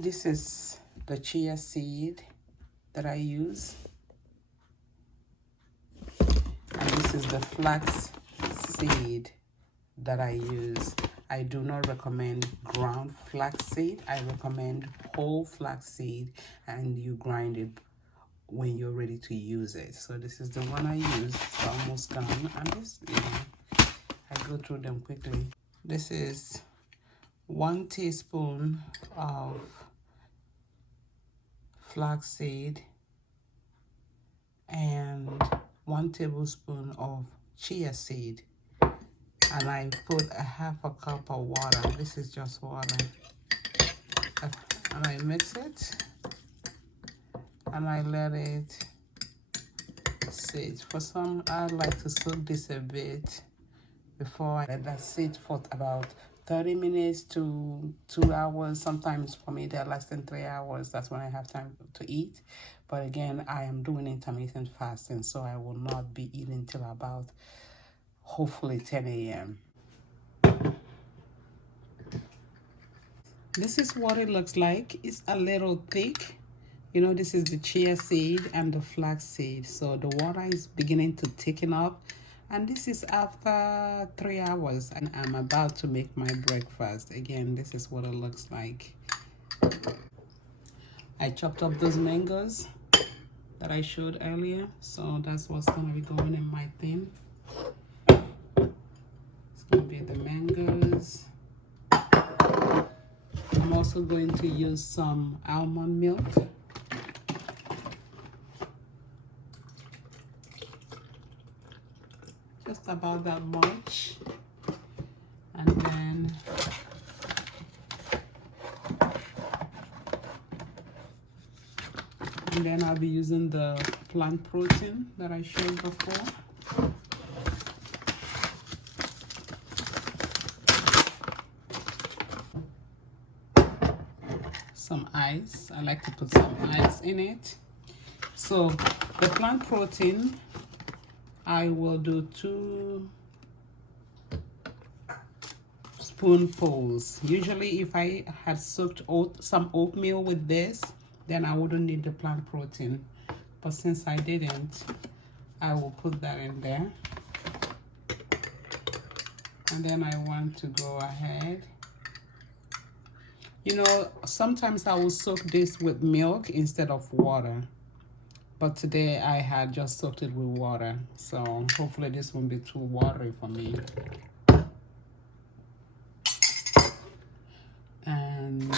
This is the chia seed that I use. And this is the flax seed that I use. I do not recommend ground flax seed. I recommend whole flax seed, and you grind it when you're ready to use it. So this is the one I use. It's almost gone. And this, I go through them quickly. This is 1 teaspoon of flaxseed and 1 tablespoon of chia seed, and I put a half a cup of water. This is just water, and I mix it and I let it sit. For some, I like to soak this a bit before I let that sit for about 30 minutes to 2 hours. Sometimes for me they're less than 3 hours. That's when I have time to eat. But again, I am doing intermittent fasting, so I will not be eating till about hopefully 10 a.m. This is what it looks like. It's a little thick. You know, this is the chia seed and the flax seed. So the water is beginning to thicken up. And this is after 3 hours, and I'm about to make my breakfast. Again, this is what it looks like. I chopped up those mangoes that I showed earlier, so that's what's gonna be going in my thing. It's gonna be the mangoes. I'm also going to use some almond milk. Just about that much. And then I'll be using the plant protein that I showed before. Some ice. I like to put some ice in it. So the plant protein, I will do 2 spoonfuls. Usually if I had soaked some oatmeal with this, then I wouldn't need the plant protein. But since I didn't, I will put that in there. And then I want to go ahead. You know, sometimes I will soak this with milk instead of water. But today I had just soaked it with water. So hopefully this won't be too watery for me. And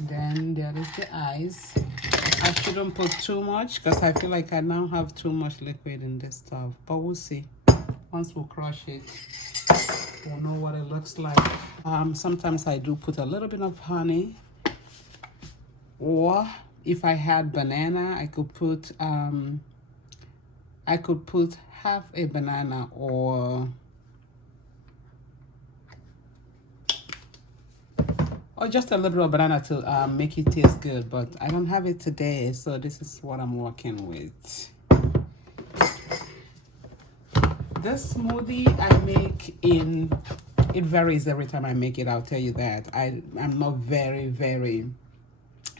then there is the ice. I shouldn't put too much because I feel like I now have too much liquid in this stuff. But we'll see. Once we crush it, we'll know what it looks like. Sometimes I do put a little bit of honey. Or if I had banana, I could put half a banana or just a little bit of banana to make it taste good. But I don't have it today, so this is what I'm working with. This smoothie I make it varies every time I make it, I'll tell you that. I'm not very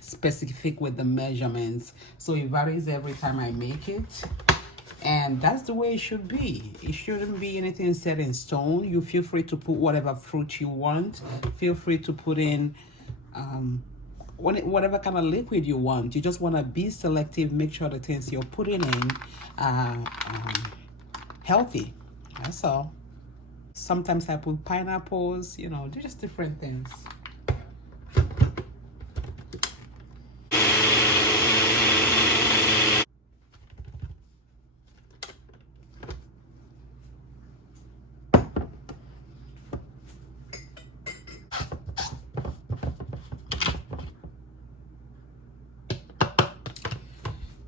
specific with the measurements, so it varies every time I make it. And that's the way it should be. It shouldn't be anything set in stone. You feel free to put whatever fruit you want. Feel free to put in whatever kind of liquid you want. You just want to be selective. Make sure the things you're putting in are healthy. That's all. Sometimes I put pineapples, you know, just different things.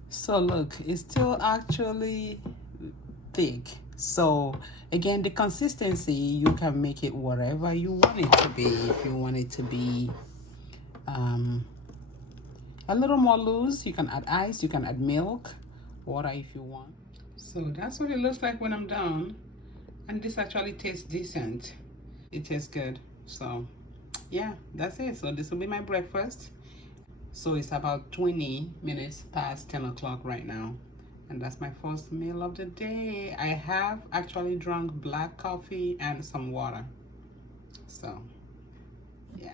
So look, it's still actually thick. So again, the consistency, you can make it whatever you want it to be. If you want it to be a little more loose, you can add ice, you can add milk, water if you want. So that's what it looks like when I'm done. And this actually tastes decent. It tastes good. So yeah, that's it. So this will be my breakfast. So it's about 20 minutes past 10 o'clock right now. And that's my first meal of the day. I have actually drunk black coffee and some water. So, yeah.